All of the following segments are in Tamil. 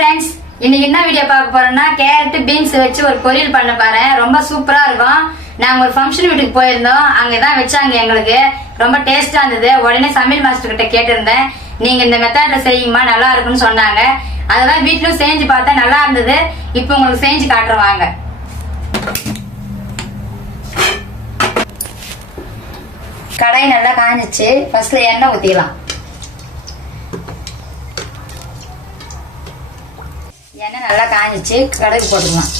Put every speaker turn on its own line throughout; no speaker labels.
ஃப்ரெண்ட்ஸ் இன்னைக்கு என்ன வீடியோ பார்க்க போறோம்னா கேரட் பீன்ஸ் வச்சு ஒரு பொரியல் பண்ண பாறேன். ரொம்ப சூப்பரா இருக்கும். நாங்க ஒரு ஃபங்க்ஷன் வீட்டுக்கு போயிருந்தோம். அங்கதான் வச்சாங்க எங்களுக்கு. ரொம்ப டேஸ்டா இருந்தது. உடனே சமையல் மாஸ்டர் கிட்ட கேட்டிருந்தேன். நீங்க இந்த மெத்தட்ல செய்யுமா நல்லா இருக்கும்னு சொன்னாங்க. அதெல்லாம் வீட்டிலும் செஞ்சு பார்த்தா நல்லா இருந்தது. இப்போ உங்களுக்கு செஞ்சு காட்டுறவாங்க கடை கடாய் நல்லா காஞ்சிச்சு. ஃபர்ஸ்ட்ல எண்ணெய் ஊத்திக்கலாம் எண்ணெய் நல்லா காஞ்சிச்சு கடுகு போட்டுக்கலாம்.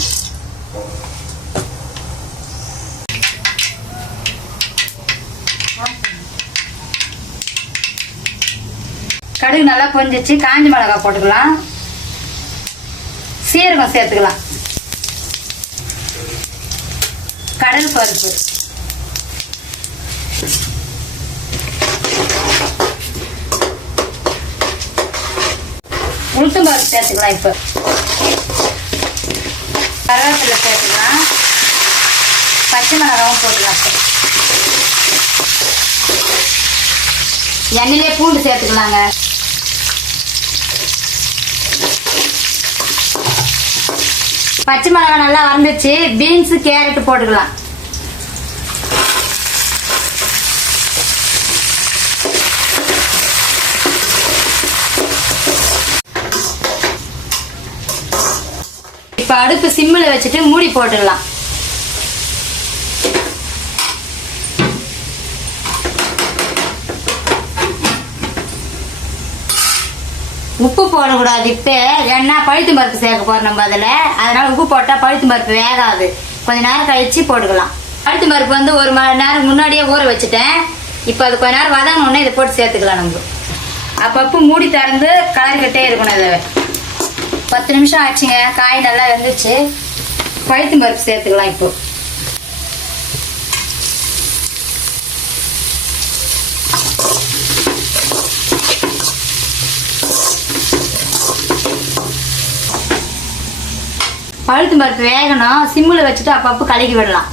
கடுகு நல்லா பொஞ்சிச்சு காஞ்ச மிளகாய் போட்டுக்கலாம். சீரகம் சேர்த்துக்கலாம். கடல் பருப்பு. உளுத்தம் பருப்பு சேர்த்துக்கலாம் இப்போ. கருவேப்பிலை சேர்த்துக்கலாம். பச்சை மிளகாவும் போட்டுக்கலாம் இப்போ. எண்ணெயிலே பூண்டு சேர்த்துக்கலாங்க. பச்சை மிளகா நல்லா வந்துச்சு பீன்ஸு கேரட் போட்டுக்கலாம். இப்போ அடுப்பு சிம்மில் வச்சுட்டு மூடி போட்டுடலாம். உப்பு போடக்கூடாது இப்போ. ஏன்னா பழுத்து பருப்பு சேர்க்க போகிறோம் நம்ம அதில். அதனால் உப்பு போட்டால் பழுத்து பருப்பு வேகாது. கொஞ்ச நேரம் கழித்து போட்டுக்கலாம். பழுத்து பருப்பு வந்து ஒரு மணி நேரம் முன்னாடியே ஊற வச்சுட்டேன். இப்போ அது கொஞ்ச நேரம் வதங்கணுன்னே இதை போட்டு சேர்த்துக்கலாம் நம்ம. அப்பப்போ மூடி திறந்து கலரிக்கிட்டே இருக்கணும் இதை. பத்து நிமிஷம் ஆச்சுங்க. காய் நல்லா வெந்துச்சு. பழுத்து பருப்பு சேர்த்துக்கலாம் இப்போ. பழுத்து பருப்பு வேகணும். சிம்மில் வச்சுட்டு அப்பப்போ கலக்கி விடலாம்.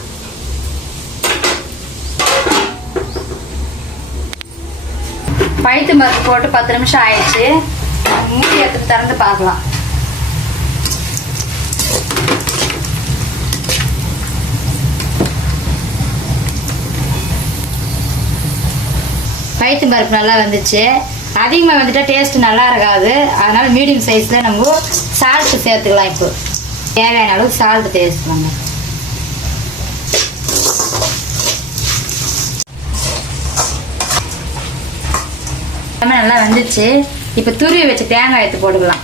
பழுத்து பருப்பு போட்டு பத்து நிமிஷம் ஆயிடுச்சு. மூடி எடுத்து திறந்து பார்க்கலாம். பயிற்று பருப்பு நல்லா வந்துச்சு. அதிகமாக வந்துட்டா டேஸ்ட் நல்லா இருக்காது. அதனால மீடியம் சைஸில் நம்ம சால்ட் சேர்த்துக்கலாம் இப்போ. தேவையான அளவுக்கு சால்ட் சேர்த்துக்கலாங்க நல்லா வந்துச்சு. இப்போ துருவி வச்சு தேங்காய் எடுத்து போட்டுக்கலாம்.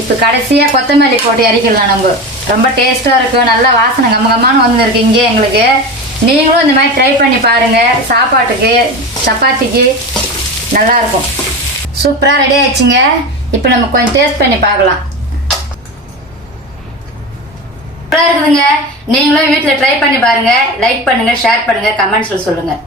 இப்போ கடைசியாக கொத்தமல்லி போட்டு இறக்கிடலாம் நம்ம. ரொம்ப டேஸ்ட்டாக இருக்கும் நல்லா வாசனை கம்மகமான வந்துருக்கு இங்கே எங்களுக்கு. நீங்களும் இந்த மாதிரி ட்ரை பண்ணி பாருங்கள் சாப்பாட்டுக்கு சப்பாத்திக்கு நல்லா இருக்கும். சூப்பராக ரெடி ஆயிடுச்சுங்க. இப்போ நம்ம கொஞ்சம் டேஸ்ட் பண்ணி பார்க்கலாம். சூப்பராக இருக்குதுங்க. நீங்களும் வீட்டில் ட்ரை பண்ணி பாருங்கள் லைக் பண்ணுங்கள் ஷேர் பண்ணுங்கள் கமெண்ட்ஸில் சொல்லுங்கள்